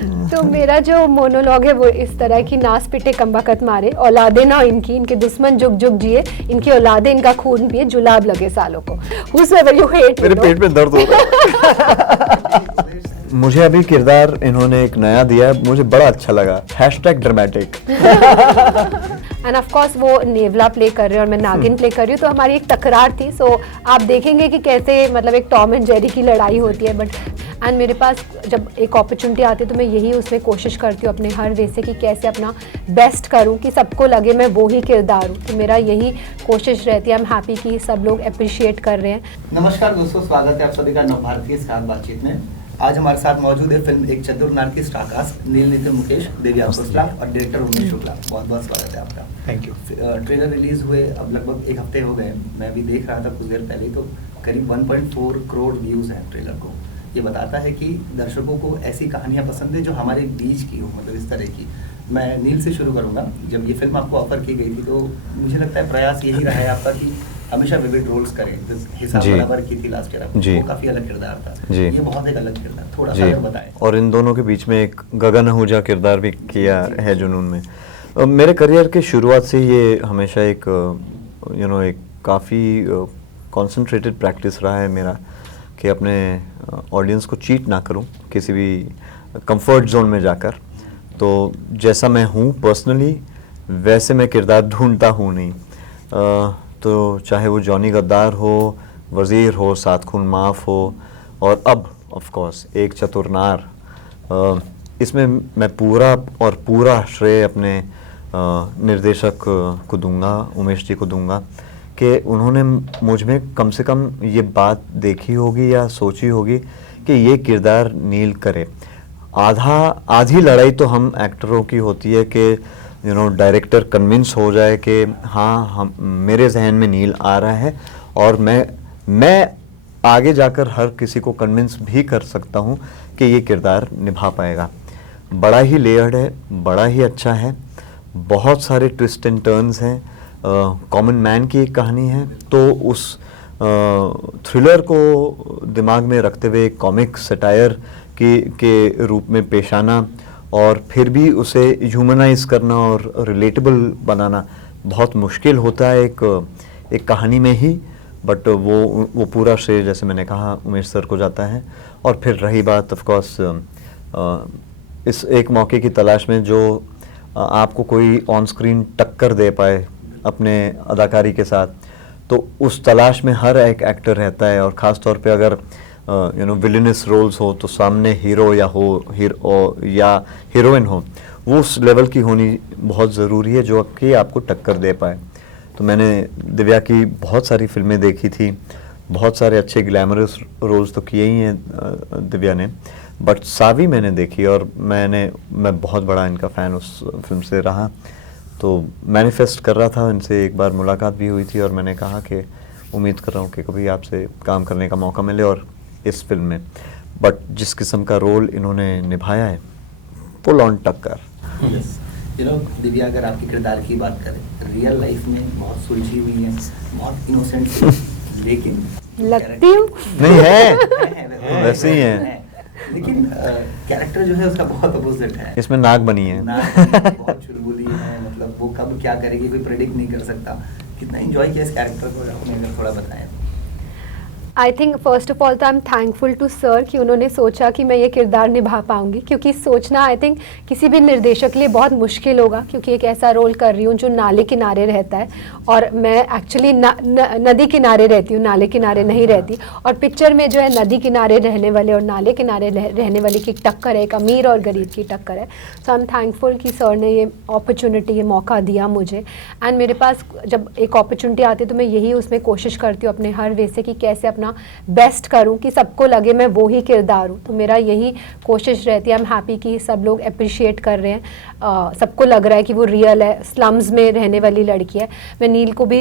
तो मेरा जो मोनोलॉग है वो इस तरह की नास पिटे कम्बख्त मारे, औलादे ना इनकी, इनके दुश्मन जुग जुग जिए, इनकी औलादे इनका खून पिए, जुलाब लगे सालों को। Whosoever you hate, मेरे पेट में दर्द हो रहा है। मुझे अभी किरदार इन्होंने एक नया दिया है, मुझे बड़ा अच्छा लगा, #ड्रामेटिक। एंड ऑफ कोर्स वो नेवला प्ले कर रहे हैं और मैं नागिन प्ले कर रही हूँ, तो हमारी एक तकरार थी। सो आप देखेंगे कि कैसे मतलब एक टॉम एंड जेरी की लड़ाई होती है। बट एंड मेरे पास जब एक अपॉर्चुनिटी आती है तो मैं यही उसमें कोशिश करती हूँ अपने हर वे से कि कैसे अपना बेस्ट करूँ कि सबको लगे मैं वो ही किरदार हूँ। तो मेरा यही कोशिश रहती है। आई एम हैप्पी कि सब लोग अप्रिशिएट कर रहे हैं। नमस्कार दोस्तों, स्वागत है आप सभी का नवभारतीय स्टार बातचीत में। आज हमारे साथ मौजूद है फिल्म एक चतुर नार की स्टारकास्ट नील नितिन मुकेश, दिव्या खोसला और डायरेक्टर उमेश शुक्ला। बहुत बहुत स्वागत है आपका। Thank you. ट्रेलर रिलीज हुए अब लगभग एक हफ्ते हो गए। मैं भी देख रहा था कुछ देर पहले, तो करीब 1.4 करोड़ व्यूज़ हैं ट्रेलर को। ये बताता है कि दर्शकों को ऐसी कहानियाँ पसंद है जो हमारे बीच की हो, मतलब इस तरह की। मैं नील से शुरू करूँगा। जब ये फिल्म आपको ऑफर की गई थी तो मुझे लगता है प्रयास यही रहा है आपका कि हमेशा विविड रोल्स करें। हिसाब बराबर की थी लास्ट ईयर, वो काफी अलग किरदार था। ये बहुत एक अलग किरदार, थोड़ा सा बताएं। और इन दोनों के बीच में एक गगन आहूजा किरदार भी किया है जुनून में। मेरे करियर के शुरुआत से ये हमेशा एक एक काफ़ी कंसंट्रेटेड प्रैक्टिस रहा है मेरा कि अपने ऑडियंस को चीट ना करूं किसी भी कंफर्ट जोन में जाकर। तो जैसा मैं हूं पर्सनली वैसे मैं किरदार ढूंढता हूं नहीं। तो चाहे वो जॉनी गद्दार हो, वज़ीर हो, सात खून माफ़ हो, और अब ऑफ कोर्स एक चतुर नार, इसमें मैं पूरा श्रेय अपने निर्देशक को दूंगा, उमेश जी को दूंगा कि उन्होंने मुझ में कम से कम ये बात देखी होगी या सोची होगी कि ये किरदार नील करे। आधी लड़ाई तो हम एक्टरों की होती है कि डायरेक्टर कन्विंस हो जाए कि हाँ हम मेरे जहन में नील आ रहा है, और मैं आगे जाकर हर किसी को कन्विंस भी कर सकता हूँ कि ये किरदार निभा पाएगा। बड़ा ही लेयर्ड है, बड़ा ही अच्छा है, बहुत सारे ट्विस्ट एंड टर्न्स हैं, कॉमन मैन की एक कहानी है। तो उस थ्रिलर को दिमाग में रखते हुए कॉमिक सटायर के रूप में पेश आना और फिर भी उसे ह्यूमनाइज करना और रिलेटेबल बनाना बहुत मुश्किल होता है एक कहानी में ही। बट वो पूरा श्रेय जैसे मैंने कहा उमेश सर को जाता है। और फिर रही बात ऑफ कोर्स इस एक मौके की तलाश में जो आपको कोई ऑन स्क्रीन टक्कर दे पाए अपने अदाकारी के साथ, तो उस तलाश में हर एक एक्टर रहता है। और ख़ास तौर पे अगर विलेनस रोल्स हो तो सामने हीरो या हीरोइन हो, वो उस लेवल की होनी बहुत ज़रूरी है जो कि आपको टक्कर दे पाए। तो मैंने दिव्या की बहुत सारी फिल्में देखी थी, बहुत सारे अच्छे ग्लैमरस रोल्स तो किए ही हैं दिव्या ने, बट सावी मैंने देखी और मैं बहुत बड़ा इनका फ़ैन उस फिल्म से रहा। तो मैनिफेस्ट कर रहा था, इनसे एक बार मुलाकात भी हुई थी और मैंने कहा कि उम्मीद कर रहा हूँ कि कभी आपसे काम करने का मौका मिले और इस फिल्म में। बट जिस किस्म का रोल इन्होंने निभाया है, फुल ऑन टक्कर। दिव्या, अगर आपके किरदार की बात करें, रियल लाइफ में बहुत सुलझी हुई है, बहुत इनोसेंट, लेकिन लगती हूँ नहीं है वैसे ही है, लेकिन कैरेक्टर जो है उसका बहुत अपोजिट है। इसमें नाग बनी है, बहुत चुलबुली है, मतलब वो कब क्या करेगी कोई प्रेडिक्ट नहीं कर सकता। कितना एंजॉय किया इस कैरेक्टर को आपने, अगर थोड़ा बताएं। I think first of all तो I am thankful to sir कि उन्होंने सोचा कि मैं ये किरदार निभा पाऊंगी, क्योंकि सोचना आई थिंक किसी भी निर्देशक के लिए बहुत मुश्किल होगा, क्योंकि एक ऐसा रोल कर रही हूँ जो नाले किनारे रहता है और मैं एक्चुअली नदी किनारे रहती हूँ, नाले किनारे नहीं रहती। और पिक्चर में जो है नदी किनारे रहने वाले और नाले किनारे रहने वाले की टक्कर है, एक अमीर और गरीब की टक्कर है। सो आई एम थैंकफुल कि सर ने ये अपॉर्चुनिटी, ये मौका दिया मुझे। एंड मेरे पास जब एक अपॉर्चुनिटी आती है तो मैं यही उसमें कोशिश करती हूँ अपने हर वे से कि कैसे अपना बेस्ट करूं कि सबको लगे मैं वो ही किरदार हूं। तो मेरा यही कोशिश रहती है। आई एम हैप्पी कि सब लोग अप्रिशिएट कर रहे हैं, सबको लग रहा है कि वो रियल है, स्लम्स में रहने वाली लड़की है। मैं नील को भी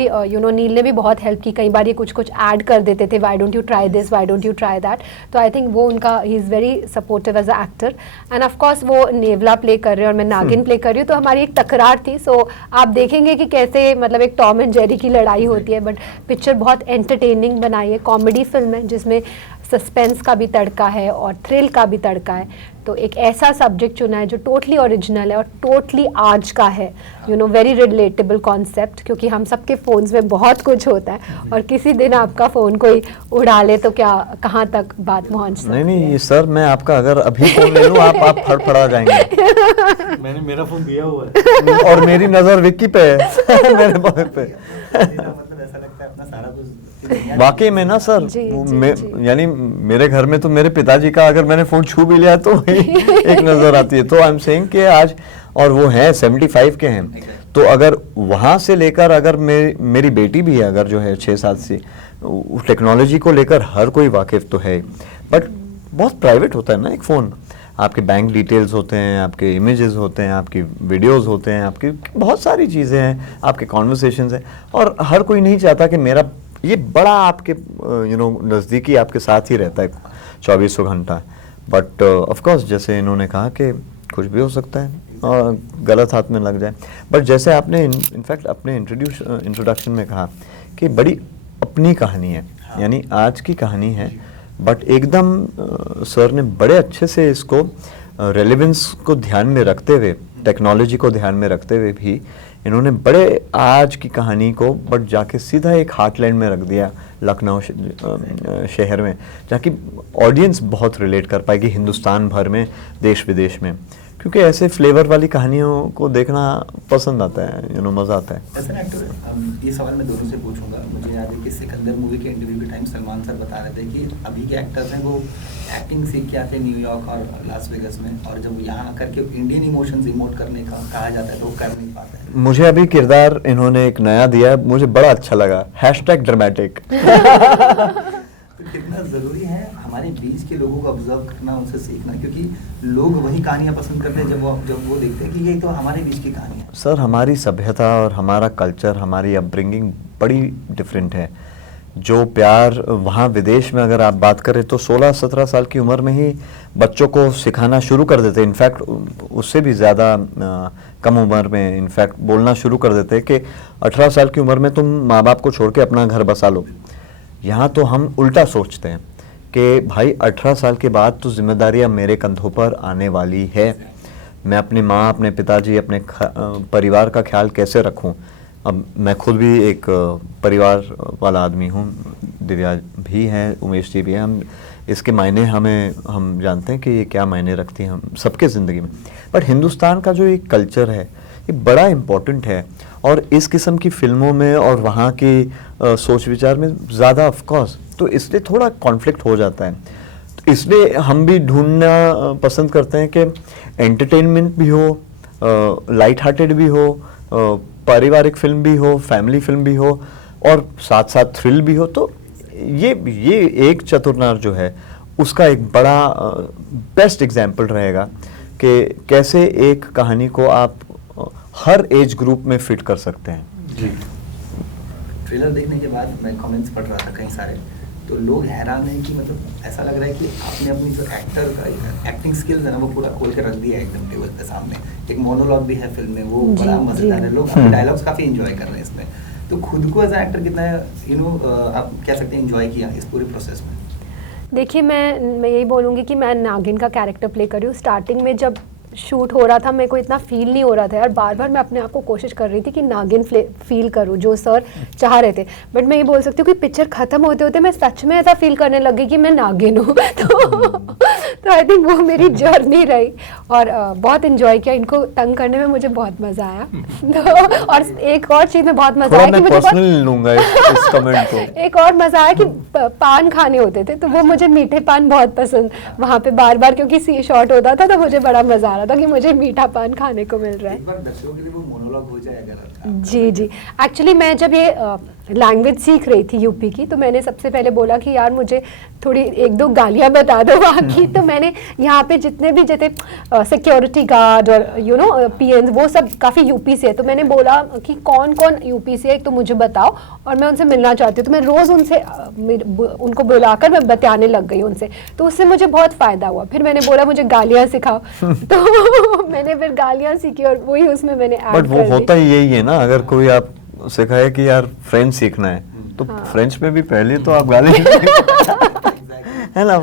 नील ने भी बहुत हेल्प की, कई बार ये कुछ ऐड कर देते थे, why don't you try this, why don't you try that. तो आई थिंक वो उनका, he is very supportive as a actor. And of course वो नेवला प्ले कर रहे हैं और मैं नागिन प्ले कर रही हूँ, तो हमारी एक तकरार थी। सो आप देखेंगे कि कैसे मतलब एक टॉम एंड जेरी की लड़ाई होती है। बट पिक्चर बहुत एंटरटेनिंग बनाई है, कॉमेडी फिल्म है जिसमें सस्पेंस का भी तड़का है और थ्रिल का भी तड़का है, तो एक ऐसा सब्जेक्ट चुना है जो टोटली ओरिजिनल है और टोटली आज का है, you know, very relatable concept, क्योंकि हम सबके फ़ोन्स में बहुत कुछ होता है और किसी दिन आपका फ़ोन कोई उड़ा ले तो क्या, कहाँ तक बात पहुँच सकती है। नहीं सर, मैं आपका अगर अभी फोन ले लूँ आप फड़फड़ा जाएंगे। मैंने मेरा फोन दिया हुआ है। और मेरी नजर विक्की पे है मेरे बॉय पे। मतलब ऐसा लगता है अपना सारा कुछ वाकई में ना सर, जी, जी। यानी मेरे घर में तो मेरे पिताजी का अगर मैंने फोन छू भी लिया तो एक नजर आती है। तो आई एम सेइंग कि आज, और वो हैं 75 के हैं, तो अगर वहां से लेकर अगर मेरी बेटी भी है अगर जो है 6-7 से, टेक्नोलॉजी को लेकर हर कोई वाकिफ तो है, बट बहुत प्राइवेट होता है ना एक फ़ोन। आपके बैंक डिटेल्स होते हैं, आपके इमेजेस होते हैं, आपकी वीडियोस होते हैं, आपकी बहुत सारी चीज़ें हैं, आपके कॉन्वर्सेशंस हैं, और हर कोई नहीं चाहता कि मेरा ये बड़ा आपके नज़दीकी आपके साथ ही रहता है 2400 घंटा। बट ऑफ कोर्स जैसे इन्होंने कहा कि कुछ भी हो सकता है और गलत हाथ में लग जाए। बट जैसे आपने इनफैक्ट अपने इंट्रोडक्शन में कहा कि बड़ी अपनी कहानी है, यानी आज की कहानी है, बट एकदम सर ने बड़े अच्छे से इसको रेलेवेंस को ध्यान में रखते हुए, टेक्नोलॉजी को ध्यान में रखते हुए भी इन्होंने बड़े आज की कहानी को बट जाके सीधा एक हार्टलैंड में रख दिया, लखनऊ शहर में, जहाँ की ऑडियंस बहुत रिलेट कर पाएगी हिंदुस्तान भर में, देश विदेश में, क्योंकि ऐसे फ्लेवर वाली कहानियों को देखना पसंद आता है, मज़ा आता है। ऐसा ना एक्टर, ये सवाल मैं दोनों से पूछूंगा। मुझे याद है कि सिकंदर मूवी के इंटरव्यू के टाइम सलमान सर बता रहे थे कि अभी के एक्टर्स हैं वो एक्टिंग सीख के आते हैं न्यूयॉर्क और लास वेगस में, और जब यहाँ आकर के इंडियन इमोशंस इमोट करने का कहा जाता है तो वो कर नहीं पाते हैं। मुझे अभी किरदार इन्होंने एक नया दिया, मुझे बड़ा अच्छा लगा, #ड्रामेटिक। तो कितना ज़रूरी है हमारे बीच के लोगों को ऑब्जर्व करना, उनसे सीखना, क्योंकि लोग वही कहानियाँ पसंद करते हैं जब वो देखते हैं कि ये तो हमारे बीच की कहानी है। सर हमारी सभ्यता और हमारा कल्चर, हमारी अपब्रिंगिंग बड़ी डिफरेंट है। जो प्यार वहाँ विदेश में अगर आप बात करें तो 16-17 साल की उम्र में ही बच्चों को सिखाना शुरू कर देते, इनफैक्ट उससे भी ज़्यादा कम उम्र में इनफैक्ट बोलना शुरू कर देते कि 18 साल की उम्र में तुम माँ बाप को छोड़ के अपना घर बसा लो। यहाँ तो हम उल्टा सोचते हैं कि भाई 18 साल के बाद तो जिम्मेदारियाँ मेरे कंधों पर आने वाली है, मैं अपनी माँ, अपने पिताजी, अपने परिवार का ख्याल कैसे रखूँ। अब मैं खुद भी एक परिवार वाला आदमी हूँ, दिव्या भी हैं, उमेश जी भी हैं, हम इसके मायने हम जानते हैं कि ये क्या मायने रखती हैं हम सबके ज़िंदगी में। बट हिंदुस्तान का जो एक कल्चर है ये बड़ा इम्पोर्टेंट है, और इस किस्म की फिल्मों में और वहाँ की सोच विचार में ज़्यादा ऑफकोर्स, तो इसलिए थोड़ा कॉन्फ्लिक्ट हो जाता है। तो इसलिए हम भी ढूंढना पसंद करते हैं कि एंटरटेनमेंट भी हो, लाइट हार्टेड भी हो, पारिवारिक फिल्म भी हो, फैमिली फिल्म भी हो, और साथ साथ थ्रिल भी हो। तो ये एक चतुर्नार जो है उसका एक बड़ा बेस्ट एग्जाम्पल रहेगा कि कैसे एक कहानी को आप हर एज ग्रुप में फिट कर सकते हैं। जी। ट्रेलर देखने के बाद मैं कमेंट्स पढ़ रहा था कई सारे, तो लोग हैरान हैं कि मतलब ऐसा लग रहा है कि आपने अपनी जो एक्टर का एक्टिंग स्किल्स है ना वो पूरा खोल के रख दिया है एकदम टेबल पे सामने। एक मोनोलॉग भी है फिल्म में, वो बड़ा मजेदार है, लोग डायलॉग्स काफ़ी इंजॉय कर रहे हैं इसमें। तो खुद को एज ए एक्टर कितना आप कह सकते हैं इंजॉय किया इस पूरे प्रोसेस में? देखिए, मैं यही बोलूँगी कि मैं नागिन का कैरेक्टर प्ले कर रही हूँ। स्टार्टिंग में जब शूट हो रहा था मेरे को इतना फील नहीं हो रहा था यार, बार बार मैं अपने आप को कोशिश कर रही थी कि नागिन फील करूँ जो सर चाह रहे थे। बट मैं ये बोल सकती हूँ कि पिक्चर ख़त्म होते होते मैं सच में ऐसा फील करने लग गई कि मैं नागिन हूँ। तो आई थिंक वो मेरी जर्नी रही, और बहुत इन्जॉय किया। इनको तंग करने में मुझे बहुत मज़ा आया। तो और एक और चीज़ में बहुत मज़ा आया कि मुझे पर्सनली लूंगा इस कमेंट को। एक और मज़ा आया कि पान खाने होते थे, तो वो मुझे मीठे पान बहुत पसंद वहाँ पे बार बार, क्योंकि सी शॉट होता था तो मुझे बड़ा मज़ा आ रहा था कि मुझे मीठा पान खाने को मिल रहा है। एक बार दर्शकों के लिए वो मोनोलॉग हो जाए अगर। जी जी, एक्चुअली मैं जब ये लैंग्वेज सीख रही थी यूपी की, तो मैंने सबसे पहले बोला कि यार मुझे थोड़ी 1-2 गालियाँ बता दो वहाँ की। तो मैंने यहाँ पे जितने भी जैसे सिक्योरिटी गार्ड और पीएन वो सब काफ़ी यूपी से है, तो मैंने बोला कि कौन कौन यूपी से है तो मुझे बताओ और मैं उनसे मिलना चाहती हूँ। तो मैं रोज़ उनको बुलाकर मैं बताने लग गई उनसे, तो उससे मुझे बहुत फ़ायदा हुआ। फिर मैंने बोला मुझे गालियाँ सिखाओ, तो मैंने फिर गालियाँ सीखी और वही उसमें मैंने ऐड बट वो होता ही यही है ना, अगर कोई आप सिखाए कि यार फ्रेंच सीखना है तो फ्रेंच में भी पहले तो आप गाली है ना?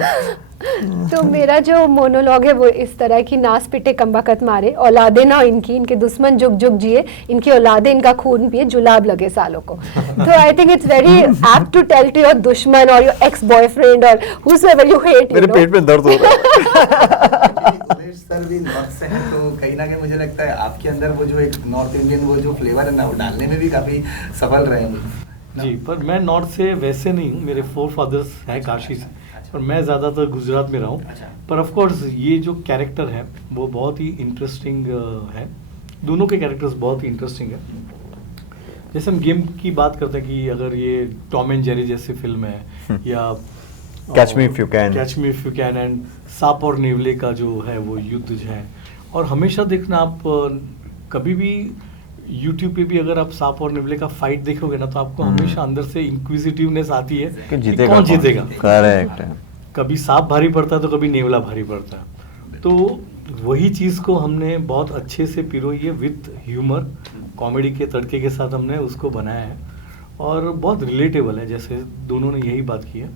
तो मेरा जो मोनोलॉग है वो इस तरह की, नास पिटे कम्बख्त मारे, औलादे ना इनकी, इनके दुश्मन जुग जुग जिए, इनकी औलादे इनका खून पिए, जुलाब लगे सालों को। तो I think it's very apt to tell to your दुश्मन और योर एक्स बॉयफ्रेंड और whosoever you hate, मेरे पेट में दर्द हो रहा है। उमेश सर भी नॉर्थ से हैं, तो कहीं ना कहीं मुझे लगता है आपके अंदर वो जो एक नॉर्थ इंडियन वो जो फ्लेवर है ना, वो डालने में भी काफी सफल रहे हैं। जी, पर मैं नॉर्थ से वैसे नहीं हूँ, मेरे फोर फादर्स हैं काशी से, और मैं ज़्यादातर गुजरात में रहा हूँ। अच्छा। पर ऑफ कोर्स ये जो कैरेक्टर है वो बहुत ही इंटरेस्टिंग है, दोनों के कैरेक्टर्स बहुत ही इंटरेस्टिंग है। जैसे हम गेम की बात करते हैं कि अगर ये टॉम एंड जेरी जैसी फिल्म है, या Catch Me If You Can। Catch me if you can, and सांप और नेवले का जो है वो युद्ध जो है, और हमेशा देखना आप कभी भी यूट्यूब पे भी अगर आप सांप और नेवले का फाइट देखोगे ना, तो आपको हमेशा अंदर से इंक्विजिटिवनेस आती है कि कि कौन जीतेगा। करेक्ट है। कभी सांप भारी पड़ता है तो कभी नेवला भारी पड़ता है। तो वही चीज़ को हमने बहुत अच्छे से पिरोई है, विथ ह्यूमर, कॉमेडी के तड़के के साथ हमने उसको बनाया है, और बहुत रिलेटेबल है, जैसे दोनों ने यही बात की है,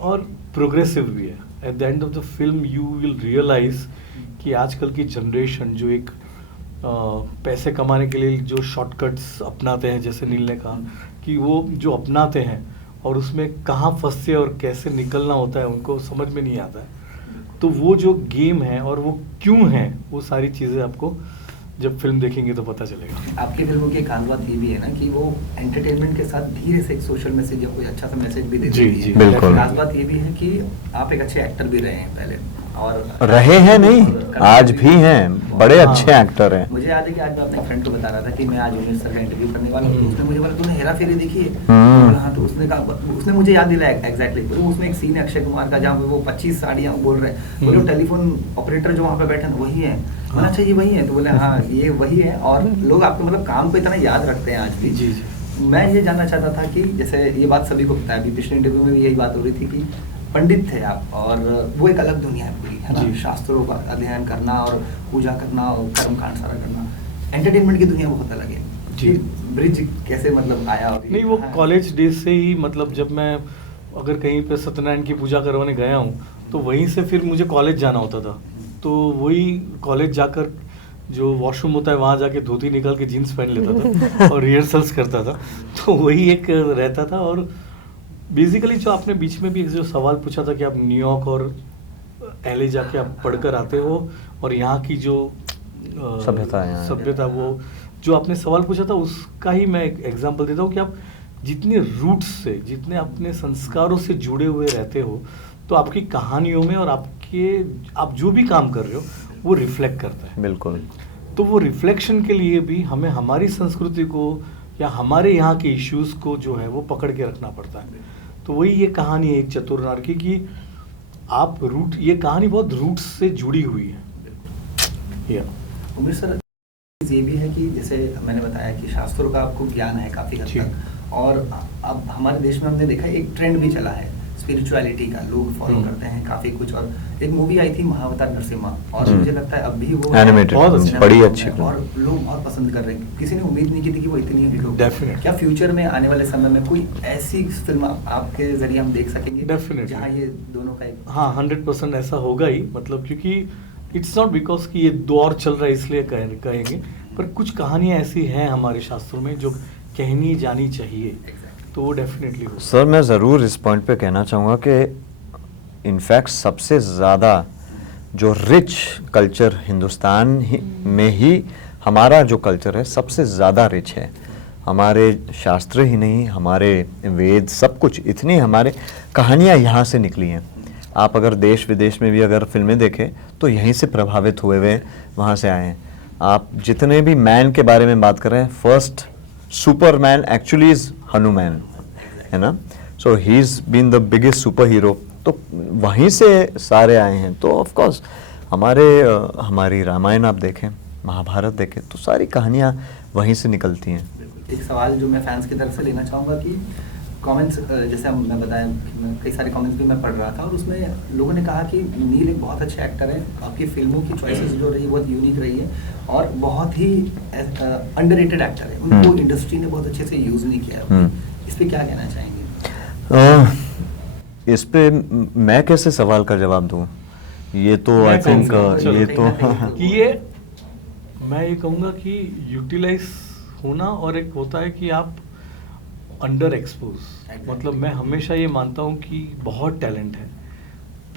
और प्रोग्रेसिव भी है। At the end of the film you will realise कि आजकल की जनरेशन जो एक पैसे कमाने के लिए जो शॉर्टकट्स अपनाते हैं, जैसे नील ने कहा कि वो जो अपनाते हैं और उसमें कहाँ फंसते और कैसे निकलना होता है उनको समझ में नहीं आता है। तो वो जो गेम है और वो क्यों है, वो सारी चीज़ें आपको जब फिल्म देखेंगे तो पता चलेगा। आपकी फिल्मों की एक खास बात ये भी है ना कि वो एंटरटेनमेंट के साथ धीरे से एक सोशल मैसेज या कोई अच्छा सा मैसेज भी देती जी, है। जी, बिल्कुल। खास बात ये भी है कि आप एक अच्छे एक्टर भी रहे हैं पहले, और रहे हैं नहीं, आज भी हैं, बड़े अच्छे एक्टर हैं। मुझे याद है कि आज मैं अपने फ्रेंड को बता रहा था कि मैं आज उमेश सर का इंटरव्यू करने वाला हूँ, तो उसने मुझे बोला तूने हेरा फेरी देखी है? हाँ, तो उसने कहा, उसने मुझे याद दिलाया एग्जैक्टली, तो उसमें एक सीन है अक्षय कुमार का जहाँ पे वो 25 साड़ियाँ बोल रहे हैं, वो जो टेलीफोन ऑपरेटर जो वहाँ पे बैठे हैं वही है। मैंने अच्छा ये वही है? तो बोले हाँ ये वही है, और लोग आपको मतलब काम को इतना याद रखते हैं आज भी। जी जी। मैं ये जानना चाहता था कि जैसे ये बात सभी को पता है, अभी पिछले इंटरव्यू में भी यही बात हो रही थी कि पंडित थे आप, और वो एक अलग दुनिया है पूरी, है ना? जी। शास्त्रों का अध्ययन करना और पूजा करना और कर्मकांड सारा करना, एंटरटेनमेंट की दुनिया बहुत अलग है। जी। ये ब्रिज कैसे मतलब आया? और नहीं, वो हाँ। कॉलेज डेज से ही, मतलब जब मैं अगर कहीं पे सत्यनारायण की पूजा करवाने गया हूँ, तो वहीं से फिर मुझे कॉलेज जाना होता था, तो वही कॉलेज जाकर जो वॉशरूम होता है वहाँ जाके धोती निकाल के जीन्स पहन लेता था और रिहर्सल्स करता था, तो वही एक रहता था। और बेसिकली जो आपने बीच में भी एक जो सवाल पूछा था कि आप न्यूयॉर्क और एलए जाके आप पढ़कर आते हो और यहाँ की जो सभ्यता है, सभ्यता, वो जो आपने सवाल पूछा था उसका ही मैं एक एग्जांपल देता हूँ कि आप जितने रूट्स से, जितने अपने संस्कारों से जुड़े हुए रहते हो, तो आपकी कहानियों में और आप जो भी काम कर रहे हो वो रिफ्लेक्ट करता है। बिल्कुल। तो वो रिफ्लेक्शन के लिए भी हमें हमारी संस्कृति को या हमारे यहाँ के इश्यूज को जो है वो पकड़ के रखना पड़ता है। तो वही ये कहानी है एक चतुर नार की आप रूट, ये कहानी बहुत रूट्स से जुड़ी हुई है। या उमेश सर, ये भी है कि जैसे मैंने बताया कि शास्त्रों का आपको ज्ञान है काफ़ी हद जी। तक, और अब हमारे देश में हमने देखा है एक ट्रेंड भी चला है स्पिरिचुअलिटी का, लोग फॉलो करते हैं काफ़ी कुछ। और एक मूवी आई थी महाअवतार नरसिम्हा, और मुझे लगता है अब भी वो Animated, बहुत अच्छी, बड़ी अच्छी है, और लोग बहुत पसंद कर रहे हैं। किसी ने उम्मीद नहीं की थी कि वो इतनी हिट होगी। Definitely। क्या फ्यूचर में आने वाले समय में कोई ऐसी फिल्म आपके जरिए हम देख सकेंगे Definitely। जहाँ ये दोनों का एक हाँ, 100% ऐसा होगा ही, मतलब क्योंकि इट्स नॉट बिकॉज कि ये दौर चल रहा है इसलिए कहेंगे, पर कुछ कहानियाँ ऐसी हैं हमारे शास्त्रों में जो कहनी जानी चाहिए, तो वो डेफिनेटली हो। सर मैं ज़रूर इस पॉइंट पे कहना चाहूँगा कि इनफैक्ट सबसे ज़्यादा जो रिच कल्चर हिंदुस्तान में ही हमारा जो कल्चर है सबसे ज़्यादा रिच है। हमारे शास्त्र ही नहीं, हमारे वेद, सब कुछ, इतनी हमारे कहानियाँ यहाँ से निकली हैं। आप अगर देश विदेश में भी अगर फिल्में देखें तो यहीं से प्रभावित हुए वहाँ से आए हैं। आप जितने भी मैन के बारे में बात कर रहे हैं, first superman actually is Hanuman, है ना? So he is been the biggest super hero, तो वहीं से सारे आए हैं। तो ऑफ कोर्स हमारी रामायण आप देखें, महाभारत देखें, तो सारी कहानियाँ वहीं से निकलती हैं। एक सवाल जो मैं फैंस की तरफ से लेना चाहूँगा कि कमेंट्स, जैसे मैं बताया कई सारे कमेंट्स भी मैं पढ़ रहा था, और उसमें लोगों ने कहा कि नील एक बहुत अच्छे एक्टर है, आपकी फिल्मों की चॉइसेस जो रही बहुत यूनिक रही है, और बहुत ही अंडररेटेड एक्टर है, उनको इंडस्ट्री ने बहुत अच्छे से यूज़ नहीं किया है। इस पर क्या कहना चाहेंगे? इस पे मैं कैसे सवाल का जवाब दूं? ये तो मैं आई थिंक कहूँगा, चलो, ये तो कि ये मैं ये कहूँगा कि यूटिलाइज होना और एक होता है कि आप अंडर एक्सपोज। मतलब मैं हमेशा ये मानता हूँ कि बहुत टैलेंट है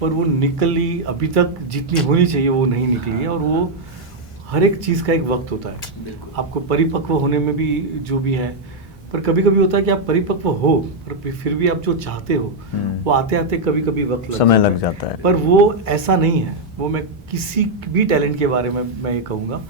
पर वो निकली अभी तक जितनी होनी चाहिए वो नहीं निकली है, और वो हर एक चीज़ का एक वक्त होता है। बिल्कुल। आपको परिपक्व होने में भी जो भी है, पर कभी कभी होता है कि आप परिपक्व हो पर फिर भी आप जो चाहते हो वो आते आते कभी कभी वक्त समय लग जाता है। पर वो ऐसा नहीं है। वो मैं किसी भी टैलेंट के बारे में मैं ये कहूँगा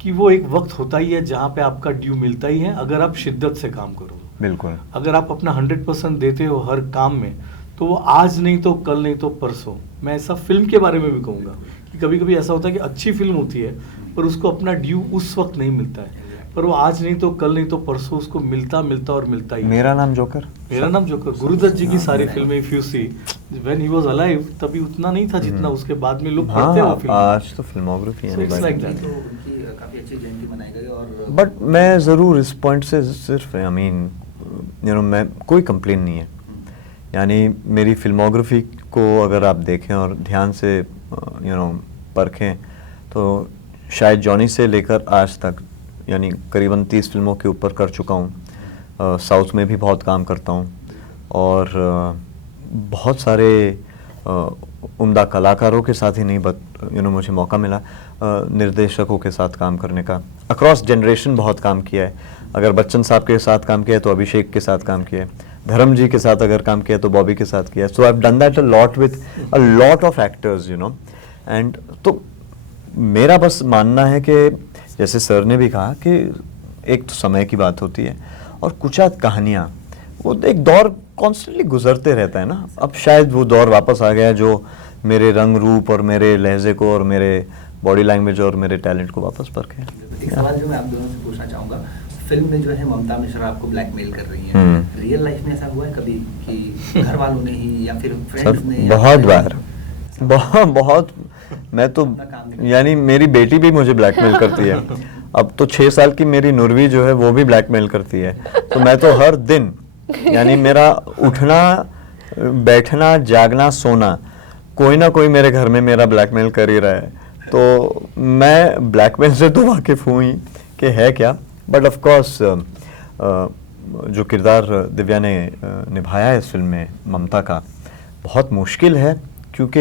कि वो एक वक्त होता ही है जहाँ पे आपका ड्यू मिलता ही है, अगर आप शिद्दत से काम करो। बिल्कुल। अगर आप अपना 100% देते हो हर काम में, तो वो आज नहीं तो कल नहीं तो परसों। मैं ऐसा फिल्म के बारे में भी कहूँगा कि कभी कभी ऐसा होता है कि अच्छी फिल्म होती है पर उसको अपना ड्यू उस वक्त नहीं मिलता है, पर वो आज नहीं तो कल नहीं तो परसों उसको मिलता और मिलता ही है। मेरा नाम जोकर। मेरा नाम जोकर, गुरुदत्त जी की सारी फिल्में if you see when he was alive तभी उतना नहीं था जितना उसके बाद में लोग पढ़ते हैं वो हाँ, फिल्म। आज तो फिल्मोग्राफी So it's है। like that. तो उनकी काफी अच्छी जयंती मनाई गई और बट मैं ज़रूर इस पॉइंट से सिर्फ आई मीन मैं कोई कंप्लेन नहीं है। यानी मेरी फिल्मोग्राफी को अगर आप देखें और ध्यान से परखें तो शायद जॉनी से लेकर आज तक यानी करीबन 30 फिल्मों के ऊपर कर चुका हूँ। साउथ में भी बहुत काम करता हूँ और बहुत सारे उम्दा कलाकारों के साथ ही नहीं मुझे मौका मिला निर्देशकों के साथ काम करने का। अक्रॉस जनरेशन बहुत काम किया है। अगर बच्चन साहब के साथ काम किया है तो अभिषेक के साथ काम किया है, धर्म जी के साथ अगर काम किया तो बॉबी के साथ किया। So I have done that a lot with a lot of actors and तो मेरा बस मानना है कि जैसे सर ने भी कहा कि एक तो समय की बात होती है और कुछ कहानियाँ वो एक दौर कॉन्स्टेंटली गुजरते रहता है ना। अब शायद वो दौर वापस आ गया जो मेरे रंग रूप और मेरे लहजे को और मेरे बॉडी लैंग्वेज और मेरे टैलेंट को वापस परखे। एक सवाल जो मैं आप दोनों से पूछना चाहूँगा, फिल्म में जो है ममता मिश्रा आपको ब्लैकमेल कर रही हैं, रियल लाइफ में ऐसा हुआ है कभी कि घर वालों ने ही या फिर फ्रेंड्स ने? बहुत बार, बहुत मैं तो यानी मेरी बेटी भी मुझे ब्लैकमेल करती है। अब तो 6 साल की मेरी नुरवी जो है वो भी ब्लैकमेल करती है। तो मैं तो हर दिन यानी मेरा उठना बैठना जागना सोना कोई ना कोई मेरे घर में मेरा ब्लैकमेल कर ही रहा है। तो मैं ब्लैकमेल से तो वाकिफ़ हूँ ही कि है क्या। बट ऑफ कोर्स जो किरदार दिव्या ने निभाया है इस फिल्म में ममता का बहुत मुश्किल है, क्योंकि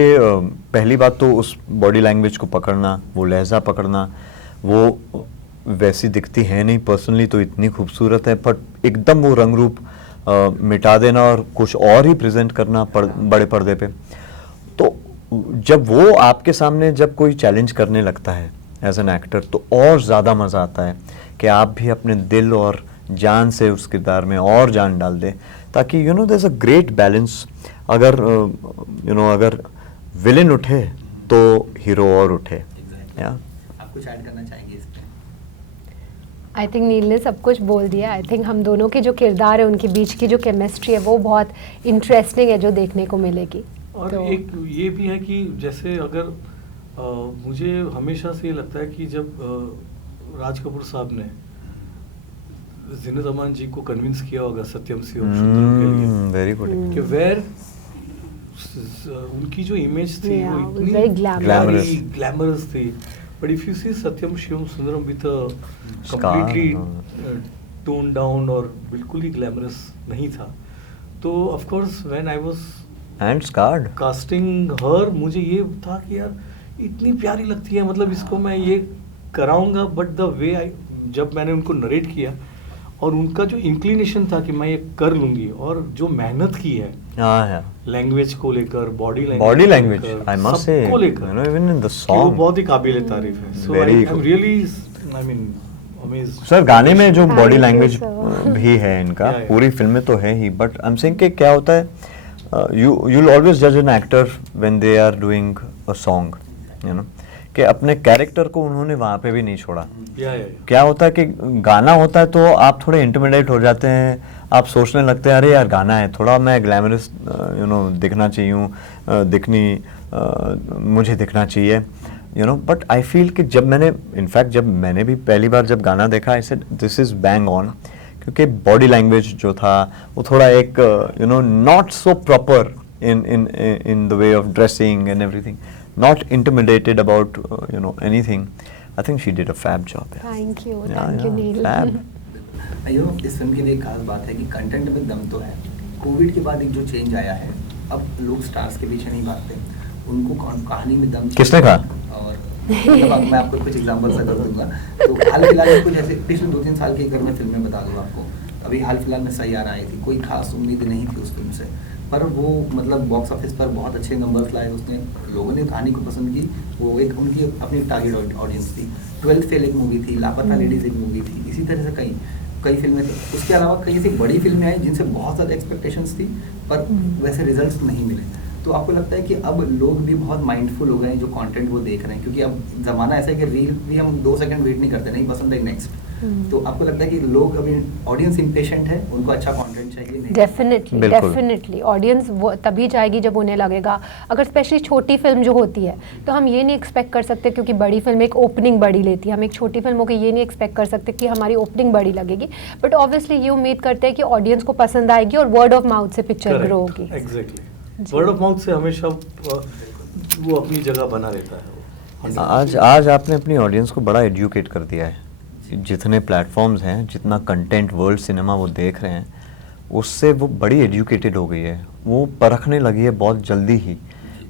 पहली बात तो उस बॉडी लैंग्वेज को पकड़ना, वो लहजा पकड़ना, वो वैसी दिखती है नहीं पर्सनली तो इतनी खूबसूरत है, पर एकदम वो रंग रूप मिटा देना और कुछ और ही प्रेजेंट करना बड़े पर्दे पे। तो जब वो आपके सामने जब कोई चैलेंज करने लगता है एज एन एक्टर तो और ज़्यादा मज़ा आता है कि आप भी अपने दिल और जान से उस किरदार में और जान डाल दें, ताकि there is a great balance. अगर अगर विलेन उठे तो हीरो और उठे। या आप कुछ ऐड करना चाहेंगे इस पे? आई थिंक नील ने सब कुछ बोल दिया। आई थिंक हम दोनों के जो किरदार है उनके बीच की जो केमिस्ट्री है वो बहुत इंटरेस्टिंग है जो देखने को मिलेगी। और तो एक ये भी है कि जैसे अगर मुझे हमेशा से ये लगता है कि जब राज कपूर साहब ने जिन्नत अमान जी को कन्विंस किया होगा सत्यम शिवम सुंदरम के लिए, वेरी गुड। कि वेर उनकी जो इमेज थी Yeah, वो it was इतनी very glamorous. ग्लैमरस थी, but if you see Satyam Shivam Sundaram with Scar, completely tone down और बिल्कुल ही ग्लैमरस नहीं था। तो of course when I was and scared casting her, मुझे ये था कि यार इतनी प्यारी लगती है, मतलब इसको मैं ये कराऊंगा। बट द वे जब मैंने उनको नरेट किया और उनका जो इंक्लिनेशन था कि मैं ये कर लूंगी, और जो मेहनत की है लैंग्वेज को लेकर, बॉडी लैंग्वेज आई मस्ट से सबको लेकर, इवन इन द वो सॉन्ग बहुत ही काबिल तारीफ है। So I am really I mean amazed. Sir गाने में जो Thank body you, language sir. भी है इनका Yeah, yeah. पूरी फिल्म में तो है ही, बट आई एम सेइंग कि क्या होता है यू विल ऑलवेज जज an actor when they are doing a song कि अपने कैरेक्टर को उन्होंने वहाँ पे भी नहीं छोड़ा। क्या होता है कि गाना होता है तो आप थोड़े इंटिमिडेट हो जाते हैं, आप सोचने लगते हैं अरे यार गाना है, थोड़ा मैं ग्लैमरस दिखना चाहिए, मुझे दिखना चाहिए बट आई फील कि जब मैंने भी पहली बार जब गाना देखा I said this is bang on, क्योंकि बॉडी लैंग्वेज जो था वो थोड़ा एक not so proper in the way of dressing and everything, not intimidated about anything. I think she did a fab job. Yeah. Thank you, Yeah, thank you, yeah, Neil. fab. इस film की भी एक खास बात है कि content में दम तो है। कोविड के बाद एक जो चेंज आया है, अब लोग स्टार्स के पीछे नहीं भागते, उनको कहानी में दम किसने कहा? और मतलब मैं आपको कुछ एग्जांपल्स अगर दूंगा तो हाल फिलहाल में कुछ ऐसे पिछले 2-3 साल की अगर मैं फिल्में बता दूं आपको, अभी हाल फिलहाल में सैयारा आई थी, कोई खास उम्मीद नहीं थी उस फिल्म से, पर वो मतलब बॉक्स ऑफिस पर बहुत अच्छे नंबर्स लाए उसने, लोगों ने कहानी को पसंद की, वो एक उनकी अपनी टारगेट ऑडियंस थी। 12th फेल एक मूवी थी, लापता लेडीज एक मूवी थी, इसी तरह से कई फिल्में थी। उसके अलावा कई ऐसी बड़ी फिल्में आई जिनसे बहुत ज़्यादा एक्सपेक्टेशंस थी पर वैसे रिजल्ट्स नहीं मिले। तो आपको लगता है कि अब लोग भी बहुत माइंडफुल हो गए हैं जो कंटेंट वो देख रहे हैं, क्योंकि अब ज़माना ऐसा है कि रील भी हम 2 सेकंड वेट नहीं करते, नहीं पसंद है नेक्स्ट। तो आपको लगता है कि लोग अभी ऑडियंस इम्पेशेंट है, उनको अच्छा कंटेंट चाहिए? नहीं, डेफिनेटली ऑडियंस वो तभी जाएगी जब उन्हें लगेगा, अगर स्पेशली छोटी फिल्म जो होती है तो हम ये नहीं एक्सपेक्ट कर सकते, क्योंकि बड़ी फिल्म एक ओपनिंग बड़ी लेती है, हम एक छोटी फिल्मों को ये नहीं एक्सपेक्ट कर सकते कि हमारी ओपनिंग बड़ी लगेगी, बट ऑब्वियसली ये उम्मीद करते हैं कि ऑडियंस को पसंद आएगी और वर्ड ऑफ माउथ से पिक्चर ग्रो होगी। एग्जैक्टली, वर्ड ऑफ माउथ से हमेशा वो अपनी जगह बना रहता है। आज आपने अपनी ऑडियंस को बड़ा एजुकेट कर दिया है। जितने प्लेटफॉर्म्स हैं, जितना कंटेंट वर्ल्ड सिनेमा वो देख रहे हैं, उससे वो बड़ी एजुकेटेड हो गई है, वो परखने लगी है बहुत जल्दी ही,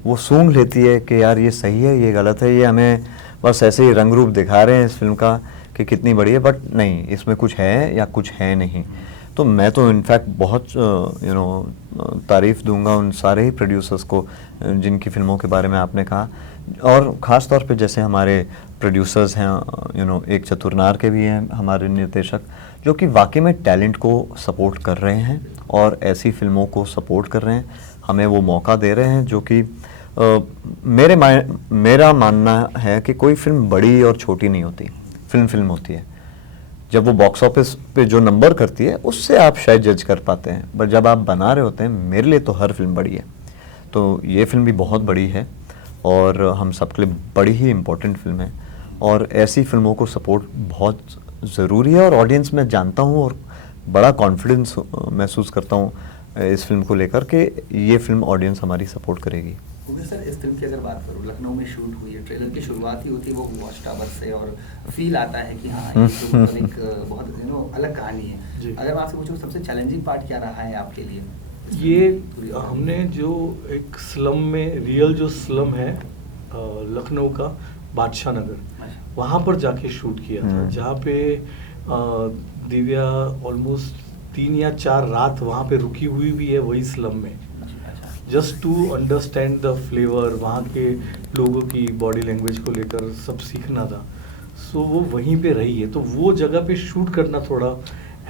वो सूंघ लेती है कि यार ये सही है, ये गलत है, ये हमें बस ऐसे ही रंग रूप दिखा रहे हैं इस फिल्म का कि कितनी बड़ी है, बट नहीं, इसमें कुछ है या कुछ है नहीं। तो मैं तो इनफैक्ट बहुत तारीफ़ दूंगा उन सारे ही प्रोड्यूसर्स को जिनकी फ़िल्मों के बारे में आपने कहा, और ख़ास तौर पे जैसे हमारे प्रोड्यूसर्स हैं, एक चतुरनार के भी हैं हमारे निर्देशक, जो कि वाकई में टैलेंट को सपोर्ट कर रहे हैं और ऐसी फ़िल्मों को सपोर्ट कर रहे हैं, हमें वो मौका दे रहे हैं, जो कि मेरा मानना है कि कोई फ़िल्म बड़ी और छोटी नहीं होती, फिल्म होती है। जब वो बॉक्स ऑफिस पे जो नंबर करती है उससे आप शायद जज कर पाते हैं, बट जब आप बना रहे होते हैं, मेरे लिए तो हर फिल्म बड़ी है। तो ये फिल्म भी बहुत बड़ी है और हम सबके लिए बड़ी ही इम्पोर्टेंट फिल्म है, और ऐसी फिल्मों को सपोर्ट बहुत ज़रूरी है। और ऑडियंस में जानता हूँ और बड़ा कॉन्फिडेंस महसूस करता हूँ इस फिल्म को लेकर कि ये फिल्म ऑडियंस हमारी सपोर्ट करेगी। सर, इस फिल्म की अगर बात करूँ, लखनऊ में शूट हुई है, ट्रेलर की शुरुआत ही होती है वो वॉच टावर से, और फील आता है कि हाँ ये तो मतलब एक बहुत अलग कहानी है। अगर मैं आपसे पूछूँ सबसे चैलेंजिंग पार्ट क्या रहा है आपके लिए? ये हमने जो एक स्लम में, रियल जो स्लम है लखनऊ का बादशाह नगर, वहाँ पर जाके शूट किया था, जहाँ पे दिव्या ऑलमोस्ट 3 या 4 रात वहाँ पे रुकी हुई भी है वही स्लम में, just to understand the flavour, वहाँ के लोगों की बॉडी लैंग्वेज को लेकर सब सीखना था। सो वो वहीं पे रही है, तो वो जगह पे शूट करना थोड़ा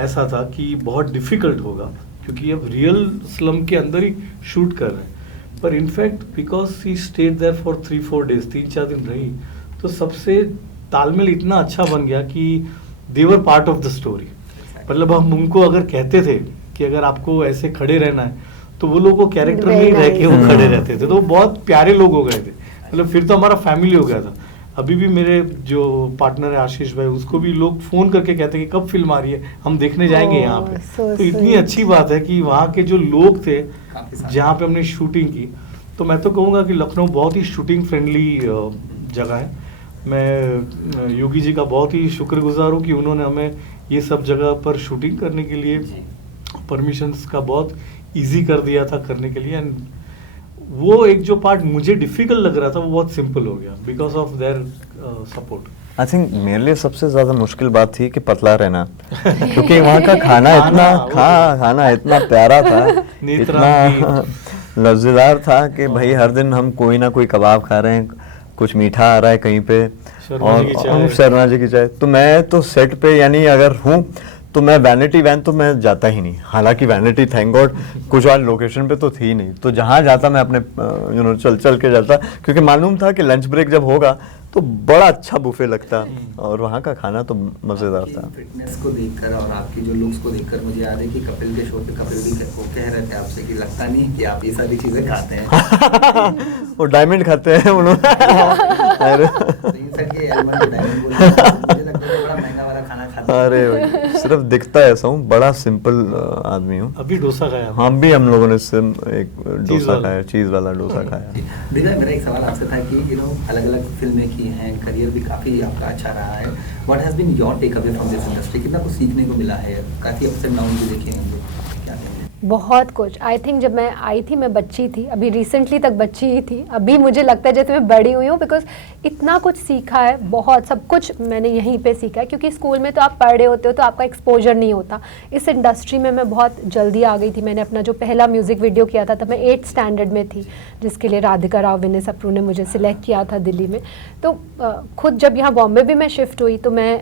ऐसा था कि बहुत डिफ़िकल्ट होगा, क्योंकि अब रियल स्लम के अंदर ही शूट कर रहे हैं। पर in fact because he stayed there for 3-4 days, 3-4 दिन रही, तो सबसे तालमेल इतना अच्छा बन गया कि they were part of the story. मतलब हम उनको अगर कहते थे कि अगर आपको ऐसे खड़े रहना है, तो वो लोग वो कैरेक्टर में ही रह के वो खड़े रहते थे, तो वो बहुत प्यारे लोग हो गए थे। मतलब फिर तो हमारा फैमिली हो गया था। अभी भी मेरे जो पार्टनर है आशीष भाई, उसको भी लोग फ़ोन करके कहते हैं कि कब फिल्म आ रही है, हम देखने जाएंगे यहाँ पे। तो इतनी अच्छी बात है कि वहाँ के जो लोग थे जहाँ पे हमने शूटिंग की, तो मैं तो कहूँगा कि लखनऊ बहुत ही शूटिंग फ्रेंडली जगह है। मैं योगी जी का बहुत ही शुक्रगुजार हूँ कि उन्होंने हमें ये सब जगह पर शूटिंग करने के लिए परमिशंस का बहुत इजी कर दिया था करने के लिए। एंड वो एक जो पार्ट मुझे डिफिकल्ट लग रहा था वो बहुत सिंपल हो गया because of their support. I think मेरे लिए सबसे ज़्यादा मुश्किल बात थी कि पतला रहना, क्योंकि वहाँ का खाना इतना प्यारा था, इतना लज्जेदार था कि भाई हर दिन हम कोई ना कोई कबाब खा रहे हैं, कुछ मीठा आ रहा है कहीं पे, और शर्मा जी की चाय। तो मैं तो सेट पे यानी अगर हूँ तो मैं वैनिटी वैन तो मैं जाता ही नहीं, हालांकि वैनिटी थैंक गॉड कुछ और लोकेशन पे तो थी नहीं, तो जहाँ जाता मैं अपने चल के जाता, क्योंकि मालूम था कि लंच ब्रेक जब होगा तो बड़ा अच्छा बुफे लगता, और वहाँ का खाना तो मज़ेदार था। फिटनेस को देखकर और आपकी जो लुक्स को देखकर मुझे याद है कि कपिल के शो पे कपिल भी कह रहे थे आपसे कि लगता नहीं कि आप ये सारी चीज़ें खाते हैं। वो डायमंड खाते हैं उन्होंने। मुझे लगता है बड़ा महंगा वाला खाना खाते हैं। अरे भाई, सिर्फ दिखता है ऐसा हूँ, बड़ा सिंपल आदमी हूँ। अभी डोसा खाया हमने। हम भी, हम लोगों ने सिर्फ एक डोसा वाला। खाया, चीज़ वाला डोसा खाया। दिव्या, मेरा एक सवाल आपसे था कि अलग अलग फिल्में की हैं, करियर भी काफ़ी आपका अच्छा रहा है। What has been your take away from this industry? कितना कुछ सीखने को मिला है? काफ़ी अप्स एंड डाउन भी देखे होंगे, क्या कहेंगे? बहुत कुछ। आई थिंक जब मैं आई थी मैं बच्ची थी, अभी रिसेंटली तक बच्ची ही थी, अभी मुझे लगता है जैसे मैं बड़ी हुई हूँ, बिकॉज इतना कुछ सीखा है, बहुत सब कुछ मैंने यहीं पे सीखा है, क्योंकि स्कूल में तो आप पढ़ रहे होते हो तो आपका एक्सपोजर नहीं होता। इस इंडस्ट्री में मैं बहुत जल्दी आ गई थी। मैंने अपना जो पहला म्यूज़िक वीडियो किया था तब मैं 8th स्टैंडर्ड में थी, जिसके लिए राधिका राव विनय सप्रू ने मुझे सिलेक्ट किया था दिल्ली में। तो खुद जब यहाँ बॉम्बे भी मैं शिफ्ट हुई तो मैं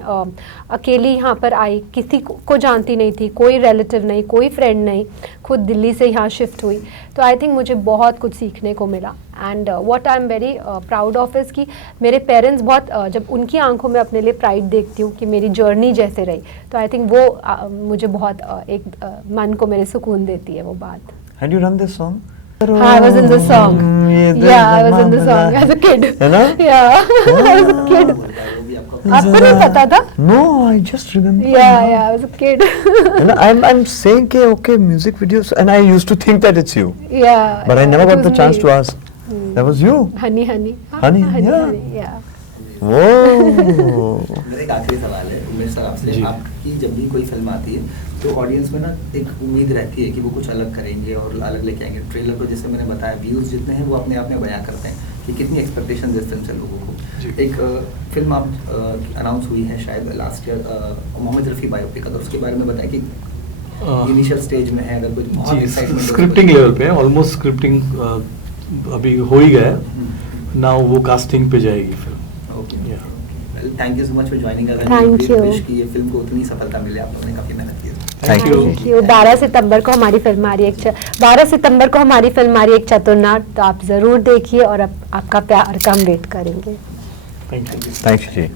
अकेली यहाँ पर आई, किसी को जानती नहीं थी, कोई रिलेटिव नहीं, कोई फ्रेंड नहीं, खुद दिल्ली से यहाँ शिफ्ट हुई। तो आई थिंक मुझे बहुत कुछ सीखने को मिला। And what I am very proud of is कि मेरे पेरेंट्स बहुत जब उनकी आंखों में अपने लिए प्राइड देखती हूँ कि मेरी जर्नी जैसे रही, तो आई थिंक वो मुझे बहुत एक मन को मेरे सुकून देती है वो बात। Had you done this song? I was in the song. Yeah, I was in the song as a kid. है ना? Yeah, I was a kid. वो भी आपका आपको नहीं पता था? No, I just remember. Yeah, I was a kid. And I'm saying कि okay, music videos, and I used to think that it's you, Yeah. but I never it got the was chance me. to ask. That was you. Honey. Honey, yeah. Yeah. Whoa. मेरा एक आखिरी सवाल है Umesh sir आपसे। जी। आपकी जब भी कोई फिल्म आती है तो ऑडियंस में ना एक उम्मीद रहती है कि वो कुछ अलग करेंगे और अलग लेके आएंगे। ट्रेलर को जैसे मैंने बताया, व्यूज़ जितने हैं वो अपने आप में बयां करते हैं कि कितनी एक्सपेक्टेशन इस फिल्म से लोगों को। जी। एक फिल्म आप अनाउंस हुई है शायद last year, Mohammed Rafi biopic, अगर उसके बारे में बताएं कि इनिशियल स्टेज में है, अगर कुछ बहुत जी, एक्साइटमेंट स्क्रिप्टिंग लेवल पे ऑलमोस्ट स्क्रिप्टिंग अभी हो ही गया है। नाउ वो कास्टिंग पे जाएगी film. Yeah. Thank you so much for joining us. Thank you. Wish कि ये फिल्म को उतनी सफलता मिले, आप लोगों ने काफ़ी मेहनत की है। Thank you. Thank you. 12 सितंबर को हमारी फिल्म आ रही है 12 सितंबर को हमारी फिल्म आ रही है एक चतुर्नाट, तो आप ज़रूर देखिए और आपका प्यार का हम वेट करेंगे। Thank you. Thanks, ji.